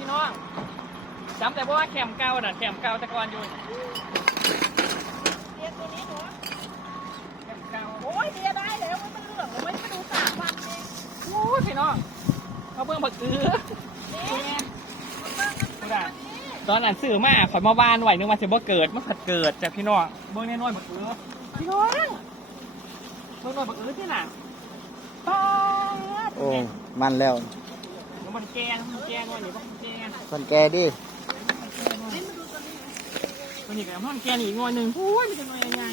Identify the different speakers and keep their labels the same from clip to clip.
Speaker 1: น้องจำแต่ว่าแคมเก่าน่ะแคมเก่าแต่ก่อนอยู่
Speaker 2: เบียร์ตัวนี้หนู
Speaker 1: แคมเก่า
Speaker 2: โอ้ยเบียร์ได้แล้วมันเหลืองเลยไม่ดู3 วันเอง
Speaker 1: โอ้ยพี่น้องเขาเบิ่งบักอื้อตอนนั้นซื้อมาข่อยมาวานไหวนึกว่าจะบ่เกิดมันผัดเกิดจากพี่น้องเบิ่งแน่นอนบักอื้อพี่น้องเบิ่งหน่อยบักอื้อที่น่ะป๊าด
Speaker 3: โอ้มันแล้ว
Speaker 1: มันแกงมันแกงว่านี่มันแกง
Speaker 3: คนแกดิ
Speaker 1: ตัวนี้กับมันแกงอีกงอยหนึ่งโอ้ยมันจะงอยยังไง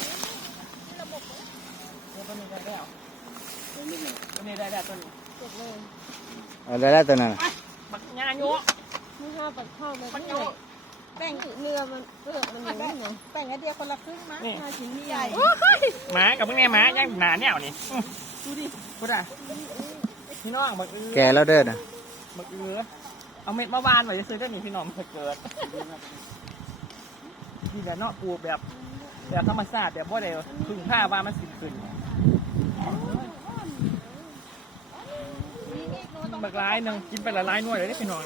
Speaker 1: ตัวนี้ได้แล้วตัวนี้ได้แล้วตัวนี้
Speaker 2: เจ็บเลย
Speaker 3: เอาได้แล้วตัวนั้น
Speaker 1: บักงานโย
Speaker 2: นี่ห้าปัดเข้าเลยแบ่งเนื้อมันมันอย่างนี้ไงแบ่งไอเดียคนละครึ่งนะ5 ชิ้นใหญ่
Speaker 1: หมากับมึงเนี่ยหมาย่างหนาเนี่ยนี่ดูดิกูด่าพี่น้องบักอื้อ
Speaker 3: แกแล้วเด้อนะ
Speaker 1: บักอื้อเอาเม็ดมาวานไว้จะซื้อได้หนิพี่น้องมันจะเกิดที่แบบเนาะปลูกแบบธรรมชาติแบบว่าเดียวพึ่งผ้าว่ามันสิขึ้นบักร้ายหนึ่งกินไปละลายหน่วยเลยได้พี่น้อง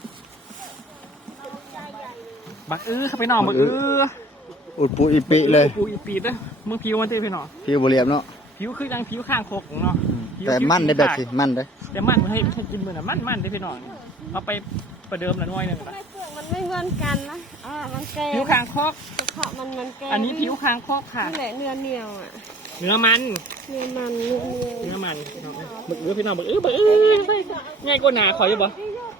Speaker 1: บักอื้อเข้าไปน้องบักอื้อ
Speaker 3: อุดปูอีปิเลย
Speaker 1: ปูอีปีดนะมึงผิวมันเต้พี่น้อง
Speaker 3: ผิวบุเรียบเนาะ
Speaker 1: ผิวคือยังผิวข้างโคกของเนาะ
Speaker 3: แต่มันได้แบบสิมันได้
Speaker 1: แต่มันให้กินมือน่ะมันได้พี่น้องเอาไปประเดิมละหน่วยหนึ่ง
Speaker 2: ทำไมเปลือกมันไม่เหมือนกันนะมันแก่
Speaker 1: ผิวข้างโคก
Speaker 2: เฉพาะมันแก่
Speaker 1: อันนี้ผิวข้างโคกค่ะ
Speaker 2: นี่แหละเนื้อเหนียวอ่ะ
Speaker 1: เนื้อมัน
Speaker 2: เนื้อมันเนื้อเหนียว
Speaker 1: เนื้อมันบักอื้อพี่น้องบักอื้อง่ายกว่าหนาขออยู่บ่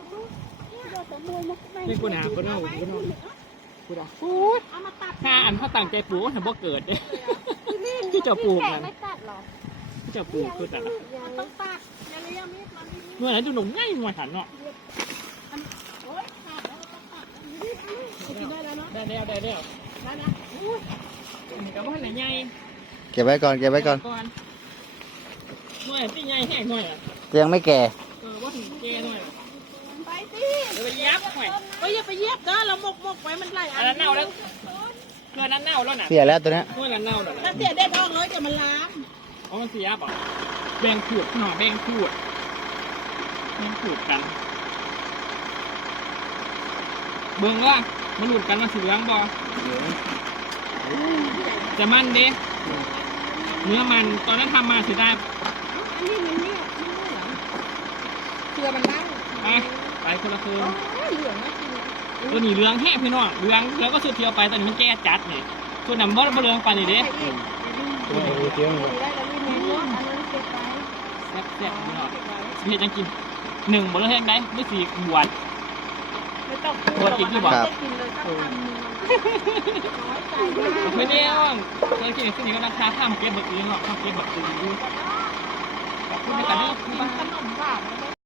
Speaker 1: ง่ายกว่าหนาคนเอาพี่น้องกูด่าถ้าอันเขาตั้งใจปลูกแต่บ่เกิดเด้ที่จะปลูกนั่น
Speaker 2: ไม่ตัดหรอ
Speaker 1: ที่จะปลูกคือแต่ละ
Speaker 2: มันต้องตัดอย่าเลี้ยงมิดมัน
Speaker 1: เมื่อไหร่ดูหนุ่มง่ายหน่วยหันเนาะ
Speaker 2: โอ๊ยขาดแล้วต้องตัดกินได้แล้วเนาะ
Speaker 1: ได้แล้ว
Speaker 2: ได้นะ
Speaker 1: อันนี้ก็บ่ให้ใหญ่
Speaker 3: เก็บไว้ก่อนเก็บไว้ก่อน
Speaker 1: หน่วยที่ใหญ่แห้งหน่อยอ่ะ
Speaker 3: ยังไม่แก่
Speaker 1: ว่าถึงแก่หน่อย
Speaker 2: ไปสิ
Speaker 1: เดี๋ยวไปยับหน่อย
Speaker 2: อย่าไปเย็บนะเราหมกไว้มันไหล
Speaker 1: อันนั้นเน่าแล้วเกินนั้นเน่าแล้วน่ะ
Speaker 3: เสียแล้วตัวเนี้ย
Speaker 1: หน่วยนั้นเน่าแล้ว
Speaker 2: ถ้าเสียเด็ดออกเลยจะมันล้าง
Speaker 1: อ๋อมันเสียป่ะแบ่งขูดหน่อแบ่งขูดกัน เบิ่งว่ามันหลุดกันมาสีเหลืองบ่จะมันเด้เนื้อมันตอนนั้นทำมาเสียดาย
Speaker 2: อันนี้มันเนี่ยเสือมันล้าง
Speaker 1: ไปคนละคืน
Speaker 2: เหลืองนะกิน
Speaker 1: ตัวนี้เหลืองแห้งพี่น้องเหลืองแล้วก็สุดเทียวไปตอนนี้มันแก่จัดนี่ส่วนน้ำบ่เหลืองปานนี้เด้
Speaker 2: ได้แล้ววินเนาะอันนั้นเก็บไป
Speaker 1: แซ่บๆพี่น้องสิเฮ็ดจังกิน1บ่เหลือแห้งได้ไม่สิบวช
Speaker 2: ไม่ต้อง
Speaker 1: ตัวจริงหรือเปล่า
Speaker 2: กินเลยสักคำนึงน้อยใจมาก
Speaker 1: ไม่ได้ว่างเคยกินสิ่งนี้ก็ราคาข้ามเก็บบักอื่นเนาะข้ามเก็บบักอื่นอยู่ขอบคุณในการเลือก
Speaker 2: กินขนมหวาน